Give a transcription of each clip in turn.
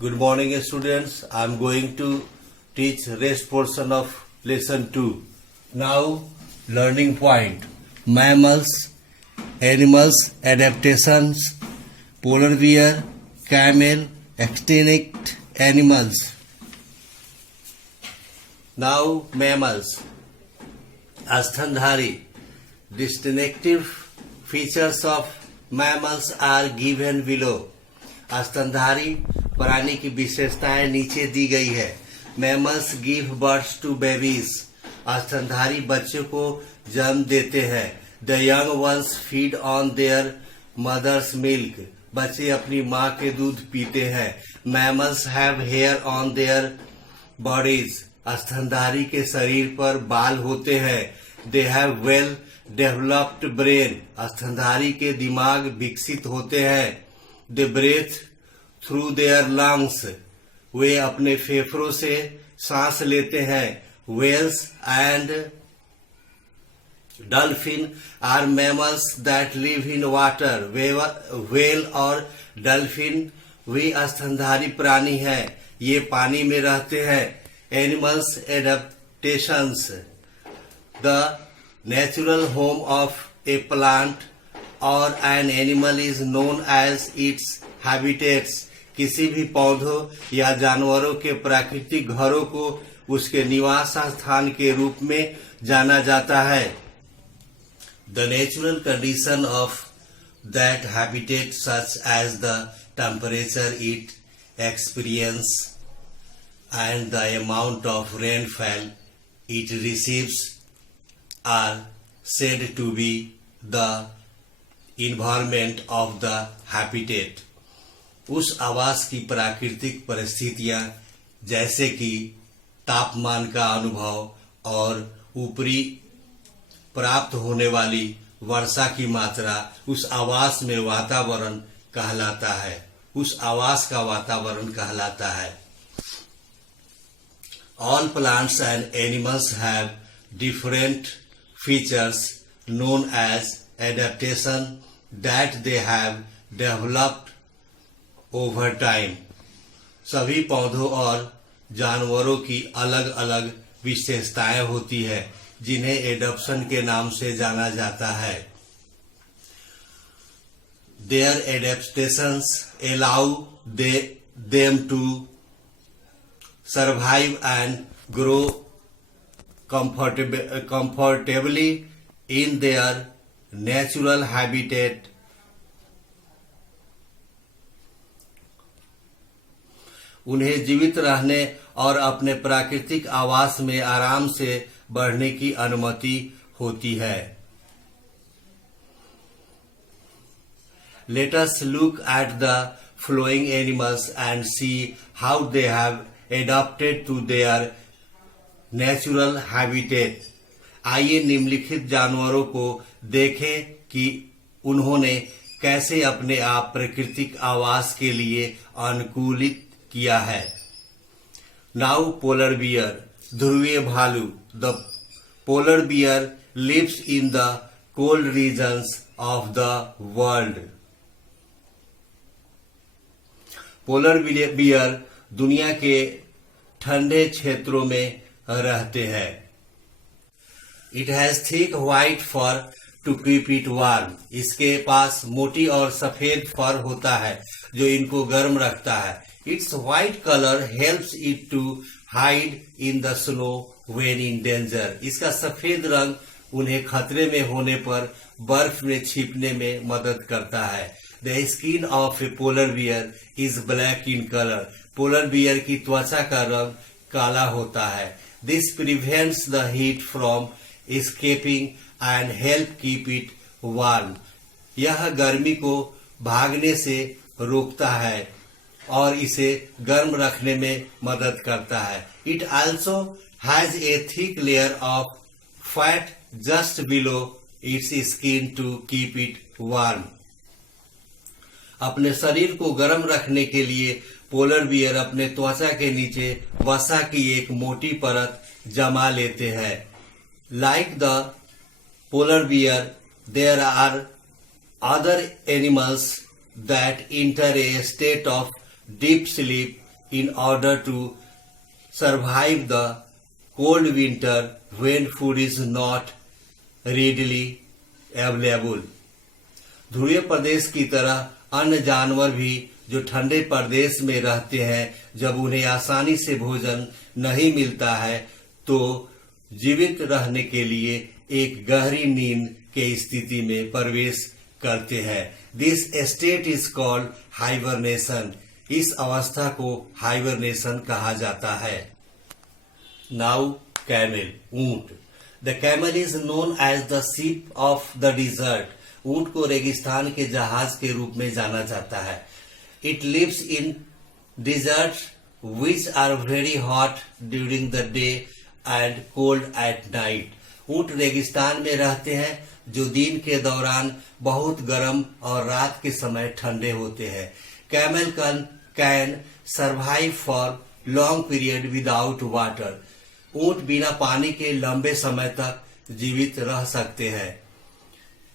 Good morning, students. I am going to teach rest portion of lesson 2. Now, learning point. Mammals, animals, adaptations, polar bear, camel, extinct animals. Now, mammals. Asthandhari. Distinctive features of mammals are given below. स्तनधारी प्राणी की विशेषताएं नीचे दी गई है. Mammals give birth to babies. स्तनधारी बच्चों को जन्म देते हैं. The young ones feed on their mothers milk. बच्चे अपनी माँ के दूध पीते हैं. Mammals have hair on their bodies. स्तनधारी के शरीर पर बाल होते हैं. They have well developed brain. स्तनधारी के दिमाग विकसित होते हैं. They breathe through their lungs. वे अपने फेफड़ों से सांस लेते हैं. Whales and dolphin are mammals that live in water. Whale और डॉल्फिन वे स्तनधारी प्राणी हैं. ये पानी में रहते हैं. Animals adaptations. The natural home of a plant और an animal is known as its habitats. किसी भी पौधों या जानवरों के प्राकृतिक घरों को उसके निवास स्थान के रूप में जाना जाता है. The natural condition of that habitat such as the temperature it experience and the amount of rainfall it receives are said to be the environment of the habitat. उस आवास की प्राकृतिक परिस्थितियां जैसे कि तापमान का अनुभव और ऊपरी प्राप्त होने वाली वर्षा की मात्रा उस आवास में वातावरण कहलाता है. उस आवास का वातावरण कहलाता है. All plants and animals have different features known as adaptation that they have developed over time. सभी पौधों और जानवरों की अलग अलग विशेषताएं होती है जिन्हें एडॉप्शन के नाम से जाना जाता है. Their adaptations allow them to survive and grow comfortably in their natural habitat. उन्हें जीवित रहने और अपने प्राकृतिक आवास में आराम से बढ़ने की अनुमति होती है. Let us look at the following animals and see how they have adapted to their natural habitat. आइए निम्नलिखित जानवरों को देखें कि उन्होंने कैसे अपने आप प्राकृतिक आवास के लिए अनुकूलित किया है. Now polar bear. ध्रुवीय भालू. The polar bear lives in the cold regions of the world. Polar bear दुनिया के ठंडे क्षेत्रों में रहते हैं. It has thick white fur to keep it warm. इसके पास मोटी और सफेद फर होता है जो इनको गर्म रखता है. Its white colour helps it to hide in the snow when in danger. इसका सफेद रंग उन्हें खतरे में होने पर बर्फ में छिपने में मदद करता है. The skin of A polar bear is black in colour. Polar bear की त्वचा का रंग काला होता है. This prevents the heat from escaping and help keep it warm. यह गर्मी को भागने से रोकता है और इसे गर्म रखने में मदद करता है. It also has a thick layer of fat just below its skin to keep it warm. अपने शरीर को गर्म रखने के लिए पोलर बियर अपने त्वचा के नीचे वसा की एक मोटी परत जमा लेते हैं. Like the polar bear there are other animals that enter a state of deep sleep in order to survive the cold winter when food is not readily available. ध्रुवीय प्रदेश की तरह अन्य जानवर भी जो ठंडे प्रदेश में रहते हैं, जब उन्हें आसानी से भोजन नहीं मिलता है तो जीवित रहने के लिए एक गहरी नींद के स्थिति में प्रवेश करते हैं. This state is called hibernation. इस अवस्था को हाइबरनेशन कहा जाता है. नाउ कैमल, ऊंट. The camel is known as the ship of the desert. ऊंट को रेगिस्तान के जहाज के रूप में जाना जाता है. It lives in desert which are very hot during the day and cold at night. ऊंट रेगिस्तान में रहते हैं जो दिन के दौरान बहुत गर्म और रात के समय ठंडे होते हैं. Camel can survive for long period without water. ऊंट बिना पानी के लंबे समय तक जीवित रह सकते हैं.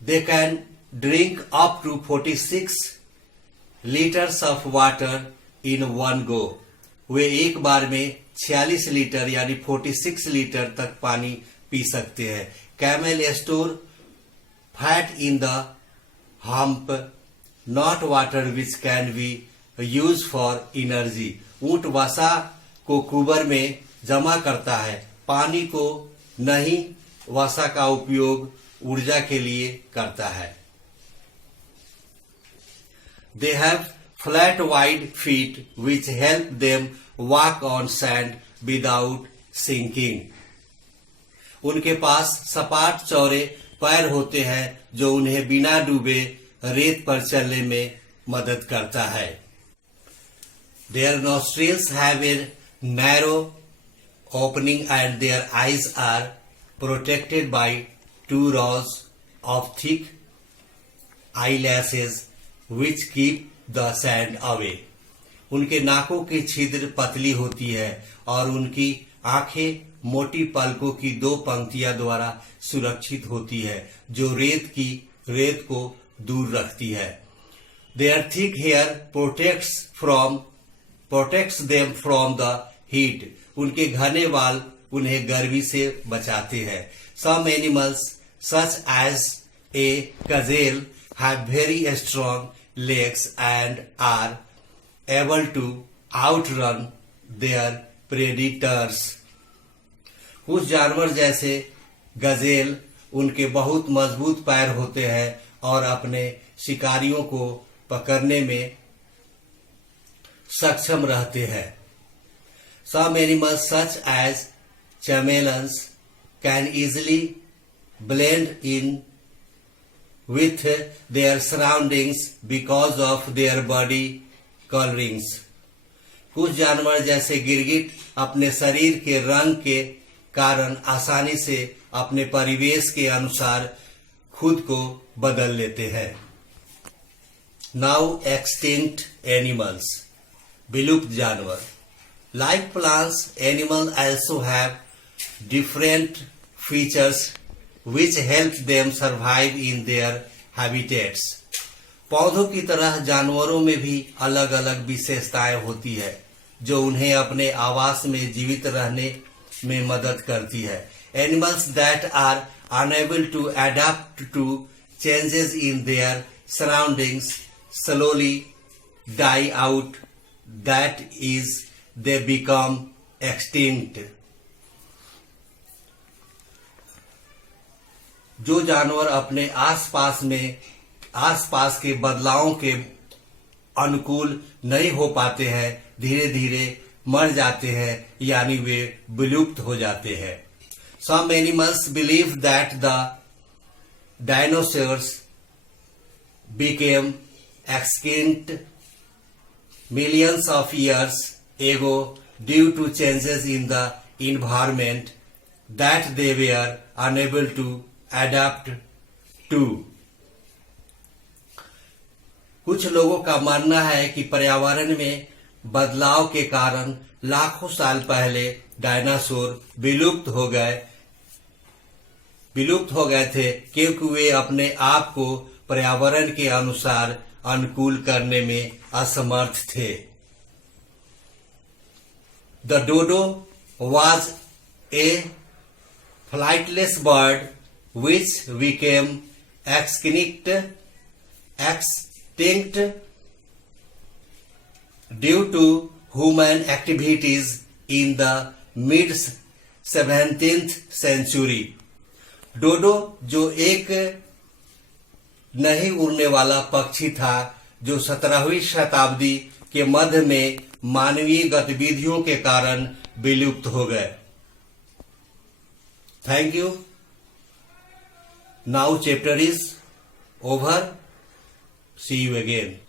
They can drink up to 46 litres of water in one go. वे एक बार में 46 लीटर यानी 46 लीटर तक पानी पी सकते हैं. Camel store fat in the hump, not water which can be use for energy. ऊंट वसा को कुबर में जमा करता है, पानी को नहीं. वसा का उपयोग ऊर्जा के लिए करता है. They have flat wide feet which help them walk on sand without sinking. उनके पास सपाट चौड़े पैर होते हैं जो उन्हें बिना डूबे रेत पर चलने में मदद करता है. Their nostrils have a narrow opening and their eyes are protected by 2 rows of thick eyelashes which keep the sand away. उनके नाकों की छिद्र पतली होती है और उनकी आंखें मोटी पलकों की 2 पंक्तियां द्वारा सुरक्षित होती है जो रेत को दूर रखती है. Their thick hair protects them from the heat. उनके घने बाल उन्हें गर्मी से बचाते हैं. Some animals such as a gazelle have very strong legs and are able to outrun their predators. कुछ जानवर जैसे गजेल, उनके बहुत मजबूत पैर होते हैं और अपने शिकारियों को पकड़ने में सक्षम रहते हैं. Some animals such as chameleons can easily blend in with their surroundings because of their body colorings. कुछ जानवर जैसे गिरगिट अपने शरीर के रंग के कारण आसानी से अपने परिवेश के अनुसार खुद को बदल लेते हैं. Now extinct animals. विलुप्त जानवर. Like plants, animal also have different features which help them survive in their habitats. पौधों की तरह जानवरों में भी अलग अलग विशेषताएं होती है जो उन्हें अपने आवास में जीवित रहने में मदद करती है. Animals that are unable to adapt to changes in their surroundings slowly die out. That is, they become extinct. जो जानवर अपने आसपास के बदलावों के अनुकूल नहीं हो पाते हैं, धीरे धीरे मर जाते हैं यानी वे विलुप्त हो जाते हैं. Some animals believe that the dinosaurs became extinct millions of years ago due to changes in the environment that they were unable to adapt to. कुछ लोगों का मानना है कि पर्यावरण में बदलाव के कारण लाखों साल पहले डायनासोर विलुप्त हो गए थे क्योंकि वे अपने आप को पर्यावरण के अनुसार अनुकूल करने में असमर्थ थे. The dodo was a flightless bird which became extinct due to human activities in the mid 17th century. डोडो जो एक नहीं उड़ने वाला पक्षी था जो 17वीं शताब्दी के मध्य में मानवीय गतिविधियों के कारण विलुप्त हो गए. Thank you. Now chapter is over. See you again.